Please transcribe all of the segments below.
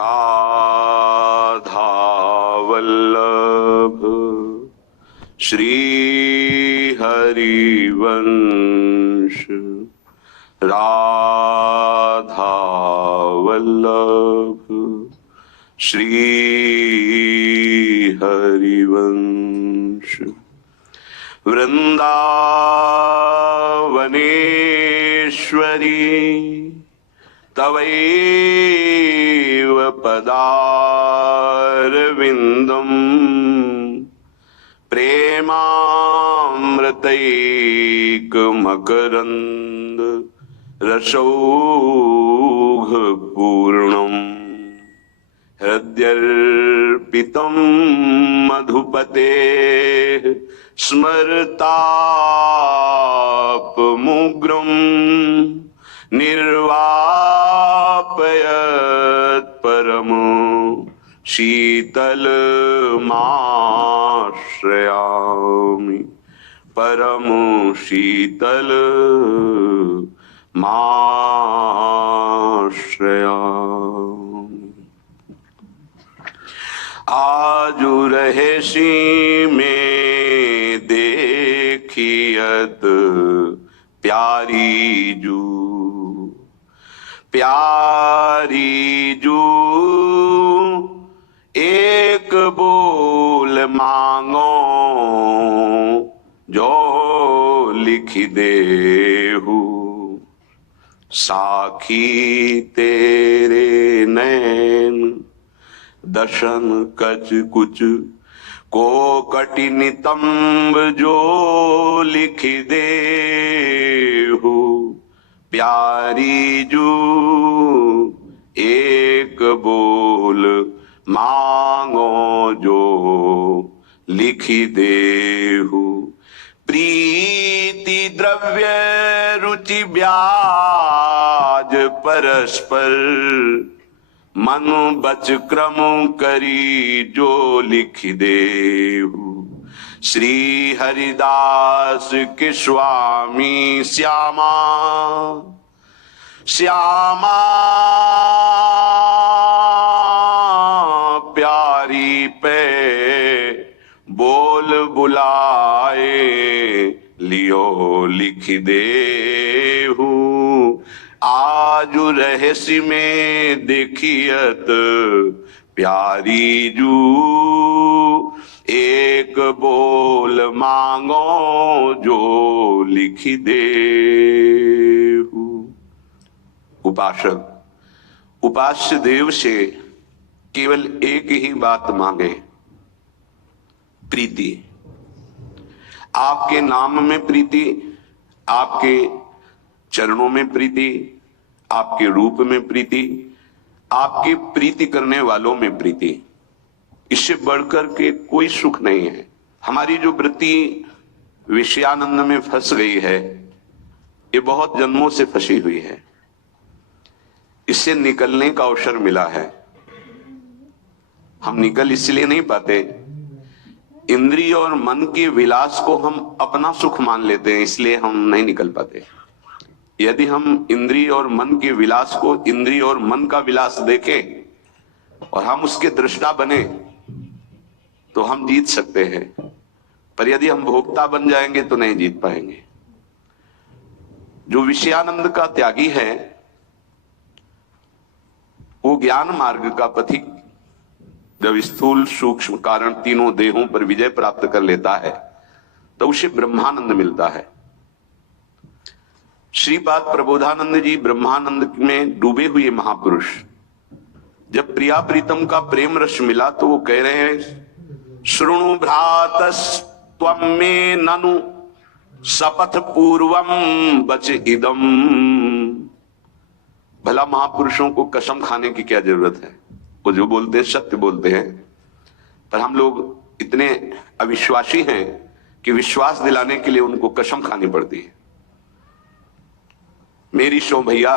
राधा वल्लभ श्री हरिवंश, राधा वल्लभ श्री हरिवंश। वृंदावनेश्वरी तवैव पदारविन्दम् प्रेमामृतैकमकरन्द रसौघपूर्णम् हृद्यर्पितं मधुपतेः स्मरतापमुग्रम् निर्वापयत् परमो शीतलमाश्रयामि, परमो शीतलमाश्रयामि। आजु रहसी में देखियत प्यारी जू, प्यारी जू एक बोल मांगो जो लिख देहू, साखी तेरे नैन दर्शन कच कुछ को कटि नितंब जो लिख देहू, प्यारी जू एक बोल मांगो जो लिख देहू। प्रीति द्रव्य रुचि ब्याज परस्पर मनु बच क्रम करी जो लिख देहू। श्री हरिदास के स्वामी श्यामा, श्यामा प्यारी पे बोल बुलाए लियो लिख देहू। आज रहस्य में देखियत प्यारी जू एक बोल मांगो जो लिख देहू। उपासक उपास्य देव से केवल एक ही बात मांगे, प्रीति। आपके नाम में प्रीति, आपके चरणों में प्रीति, आपके रूप में प्रीति, आपके प्रीति करने वालों में प्रीति। इससे बढ़कर के कोई सुख नहीं है। हमारी जो वृत्ति विषयानंद में फंस गई है, ये बहुत जन्मों से फंसी हुई है। इससे निकलने का अवसर मिला है। हम निकल इसलिए नहीं पाते, इंद्रिय और मन के विलास को हम अपना सुख मान लेते हैं, इसलिए हम नहीं निकल पाते। यदि हम इंद्रिय और मन के विलास को इंद्रिय और मन का विलास देखें और हम उसके दृष्टा बने तो हम जीत सकते हैं, पर यदि हम भोक्ता बन जाएंगे तो नहीं जीत पाएंगे। जो विषयानंद का त्यागी है वो ज्ञान मार्ग का पथिक जब स्थूल सूक्ष्म कारण तीनों देहों पर विजय प्राप्त कर लेता है तो उसे ब्रह्मानंद मिलता है। श्रीपाद प्रबोधानंद जी ब्रह्मानंद में डूबे हुए महापुरुष, जब प्रिया प्रीतम का प्रेम रस मिला तो वो कह रहे हैं, श्रृणु भ्रातस त्वं मे ननु शपथ पूर्वम बच इदम। भला महापुरुषों को कसम खाने की क्या जरूरत है? वो जो बोलते हैं सत्य बोलते हैं, पर हम लोग इतने अविश्वासी हैं कि विश्वास दिलाने के लिए उनको कसम खानी पड़ती है। मेरी सो भैया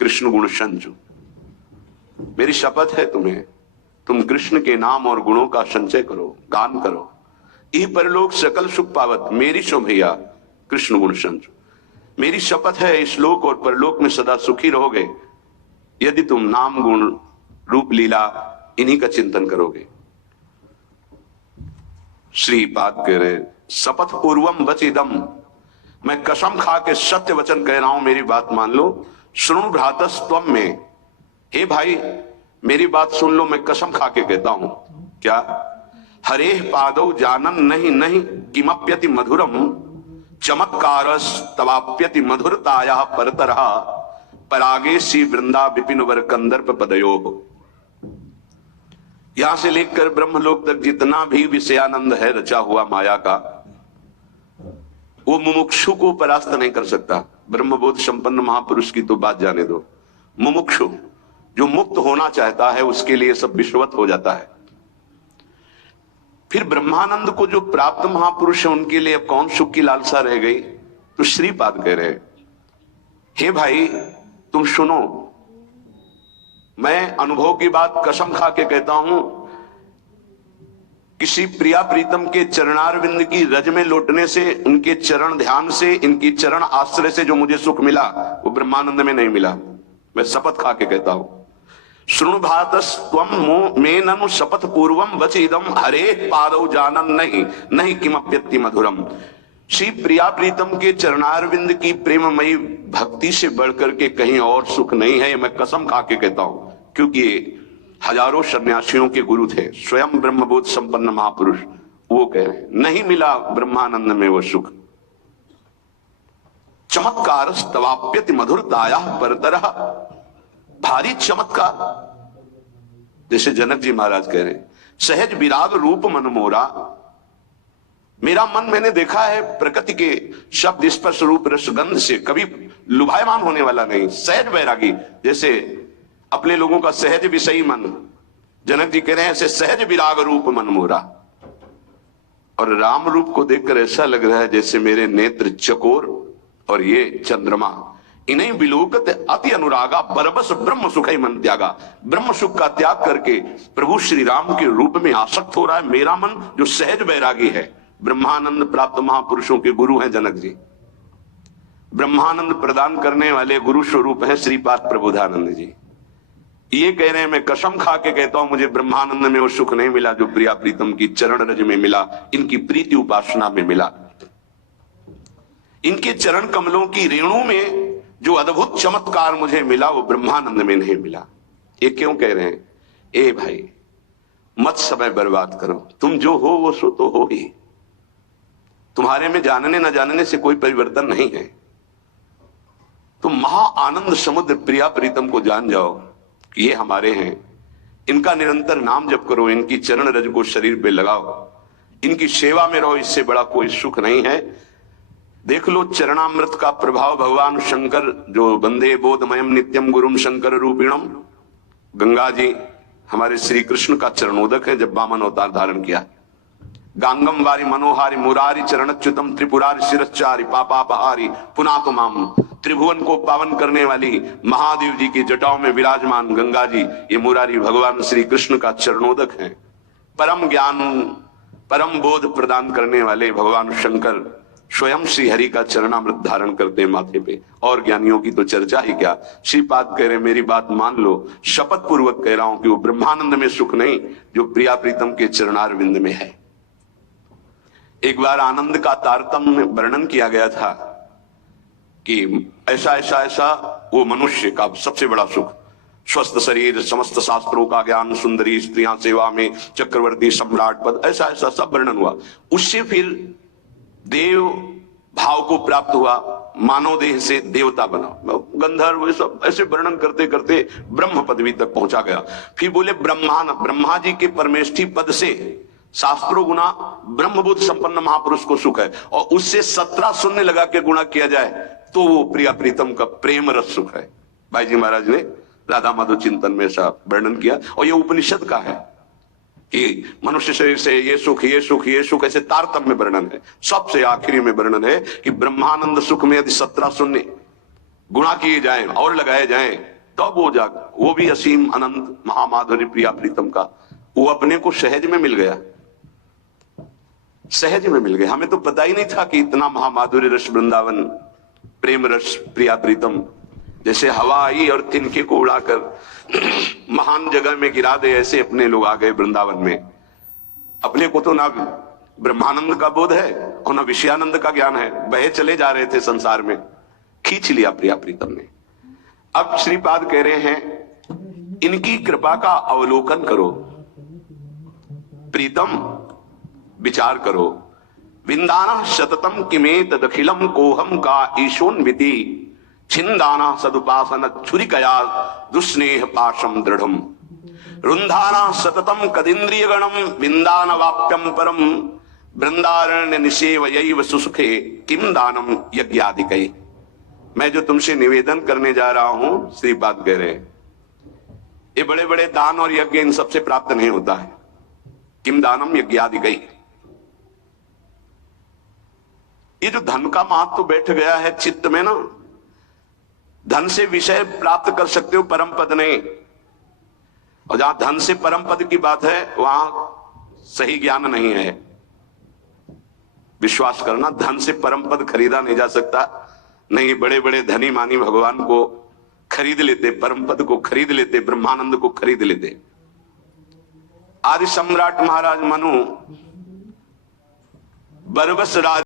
कृष्ण गुण संचो, मेरी शपथ है तुम्हें, तुम कृष्ण के नाम और गुणों का संचय करो, गान करो, इह परलोक सकल सुख पावत। मेरी सो भैया कृष्ण गुण संचो, मेरी शपथ है इस लोक और परलोक में सदा सुखी रहोगे यदि तुम नाम गुण रूप लीला, इन्हीं का चिंतन करोगे। श्रीपाद कह रहे शपथ पूर्वम वचिदम, मैं कसम खा के सत्य वचन कह रहा हूं, मेरी बात मान लो। शृणु भ्रातस त्वम में, हे भाई मेरी बात सुन लो, मैं कसम खा के कहता हूं। क्या? हरेह पादौ जानन नहीं नहीं किमप्यति मधुरम चमत्कारस तवाप्यति मधुरताया परतरः परागे सी वृंदा विपिन वर कंदर्प पदयो। यहां से लेकर ब्रह्मलोक तक जितना भी विषयानंद है रचा हुआ माया का, वो मुमुक्षु को परास्त नहीं कर सकता। ब्रह्मबोध संपन्न महापुरुष की तो बात जाने दो। मुमुक्षु जो मुक्त होना चाहता है उसके लिए सब विश्ववत हो जाता है। फिर ब्रह्मानंद को जो प्राप्त महापुरुष है उनके लिए अब कौन सुख की लालसा रह गई? तो श्रीपाद कह रहे हे भाई तुम सुनो, मैं अनुभव की बात कसम खा के कहता हूं, किसी प्रिया प्रीतम के चरणारविंद की रज में लौटने से, उनके चरण ध्यान से, इनकी चरण आश्रय से जो मुझे सुख मिला वो ब्रह्मानंद में नहीं मिला। मैं शपथ खा के कहता हूं। शृणु भातस त्वम में ननु शपथ पूर्वम वचिदम हरे पादौ जानन नहीं नहीं किमप्यति मधुरम। श्री प्रिया प्रीतम के चरणारविंद की प्रेममयी भक्ति से बढ़कर के कहीं और सुख नहीं है, मैं कसम खा के कहता हूं। क्योंकि हजारों सन्यासियों के गुरु थे, स्वयं ब्रह्मबोध संपन्न महापुरुष, वो कह रहे नहीं मिला ब्रह्मानंद में वो सुख। चमत्कार तवाप्यति मधुरताया परतरः, भारी चमत्कार। जैसे जनक जी महाराज कह रहे सहज विराग रूप मन मोरा, मेरा मन मैंने देखा है प्रकृति के शब्द स्पर्श रूप रसगंध से कभी लुभायमान होने वाला नहीं। सहज वैरागी, जैसे अपने लोगों का सहज विषयी मन, जनक जी कह रहे हैं ऐसे सहज विराग रूप मन मोरा। और राम रूप को देखकर ऐसा लग रहा है जैसे मेरे नेत्र चकोर और ये चंद्रमा, इन्हीं विलोकत अति अनुरागा बरबस ब्रह्म सुख ही मन त्यागा। ब्रह्म सुख का त्याग करके प्रभु श्री राम के रूप में आसक्त हो रहा है मेरा मन, जो सहज वैरागी है। ब्रह्मानंद प्राप्त महापुरुषों के गुरु हैं जनक जी। ब्रह्मानंद प्रदान करने वाले गुरु स्वरूप हैं श्रीपाद प्रबोधानंद जी। ये कह रहे हैं मैं कसम खा के कहता हूं, मुझे ब्रह्मानंद में वो सुख नहीं मिला जो प्रिया प्रीतम की चरण रज में मिला, इनकी प्रीति उपासना में मिला। इनके चरण कमलों की रेणु में जो अद्भुत चमत्कार मुझे मिला वो ब्रह्मानंद में नहीं मिला। ये क्यों कह रहे हैं? ए भाई मत समय बर्बाद करो, तुम जो हो वो सो तो हो ही। तुम्हारे में जानने न जानने से कोई परिवर्तन नहीं है। तुम महा आनंद समुद्र प्रिया प्रीतम को जान जाओ, ये हमारे हैं, इनका निरंतर नाम जप करो, इनकी चरण रज को शरीर पे लगाओ, इनकी सेवा में रहो, इससे बड़ा कोई सुख नहीं है। देख लो चरणामृत का प्रभाव भगवान शंकर जो वंदे बोधमयम नित्यम गुरुम शंकर रूपिणम, गंगा जी हमारे श्री कृष्ण का चरणोदक है जब वामन अवतार धारण किया। गांगम वारी मनोहारी मुरारी चरणच्युतम त्रिपुरारी शिरश्चारी पापापहारी पुनातु माम, त्रिभुवन को पावन करने वाली महादेव जी की जटाओं में विराजमान गंगा जी, ये मुरारी भगवान श्री कृष्ण का चरणोदक है। परम ज्ञान परम बोध प्रदान करने वाले भगवान शंकर स्वयं श्री हरि का चरणामृत धारण करते हैं माथे पे, और ज्ञानियों की तो चर्चा ही क्या। श्रीपाद कह रहे मेरी बात मान लो, शपथ पूर्वक कह रहा हूं कि वो ब्रह्मानंद में सुख नहीं जो प्रिया प्रीतम के चरणारविंद में है। एक बार आनंद का तारतम्य वर्णन किया गया था कि ऐसा ऐसा ऐसा वो मनुष्य का सबसे बड़ा सुख, स्वस्थ शरीर, समस्त शास्त्रों का ज्ञान, सुंदरी स्त्रियां सेवा में, चक्रवर्ती सम्राट पद, ऐसा ऐसा सब वर्णन हुआ। उससे फिर देव भाव को प्राप्त हुआ, मानव देह से देवता बना, गंधर्व, सब ऐसे वर्णन करते करते ब्रह्म पदवी तक पहुंचा गया। फिर बोले ब्रह्मा जी के परमेष्ठी पद से शास्त्रों गुना ब्रह्मबुद्ध संपन्न महापुरुष को सुख है, और उससे 17 शून्य लगा के गुणा किया जाए तो वो प्रिया प्रीतम का प्रेम रस सुख है। भाई जी महाराज ने राधा माधव चिंतन में ऐसा वर्णन किया, और ये उपनिषद का है कि मनुष्य शरीर से ये सुख ये सुख ये सुख, ऐसे तारतम्य वर्णन है। सबसे आखिरी में वर्णन है कि ब्रह्मानंद सुख में यदि 17 शून्य गुणा किए जाएं और लगाए जाएं तब वो भी असीम अनंत महामाधुर्य प्रिया प्रीतम का वो अपने को सहज में मिल गया, सहज में मिल गया। हमें तो पता ही नहीं था कि इतना महामाधुर्य रस वृंदावन प्रेम रस प्रिया प्रीतम। जैसे हवा आई और तिनके को उड़ाकर महान जगह में गिरा दे, ऐसे अपने लोग आ गए वृंदावन में। अपने को तो ना ब्रह्मानंद का बोध है और ना विषयानंद का ज्ञान है, बहे चले जा रहे थे संसार में, खींच लिया प्रिया प्रीतम ने। अब श्रीपाद कह रहे हैं इनकी कृपा का अवलोकन करो प्रीतम, विचार करो। विंदाना सततम किमेत दखिलम कोहम का ईशोन्विति छिंदाना सदुपासन छुरिकया दुस्नेह पाशम दृढ़म रुंधाना सततम कदिंद्रिय गणम विंदान वाप्यम परम वृंदारण्य निषेवयैव सुसुखे किम दानम यज्ञादिकै। मैं जो तुमसे निवेदन करने जा रहा हूं, श्रीपाद कह रहे हैं, ये बड़े बड़े दान और यज्ञ इन सबसे प्राप्त नहीं होता है। किम दानम यज्ञादिकै। ये जो धन का महत्व तो बैठ गया है चित्त में ना, धन से विषय प्राप्त कर सकते हो, परम पद नहीं। और जहां धन से परम पद की बात है वहां सही ज्ञान नहीं है। विश्वास करना, धन से परम पद खरीदा नहीं जा सकता। नहीं, बड़े बड़े धनी मानी भगवान को खरीद लेते, परम पद को खरीद लेते, ब्रह्मानंद को खरीद लेते। आदि सम्राट महाराज मनु बरबस राज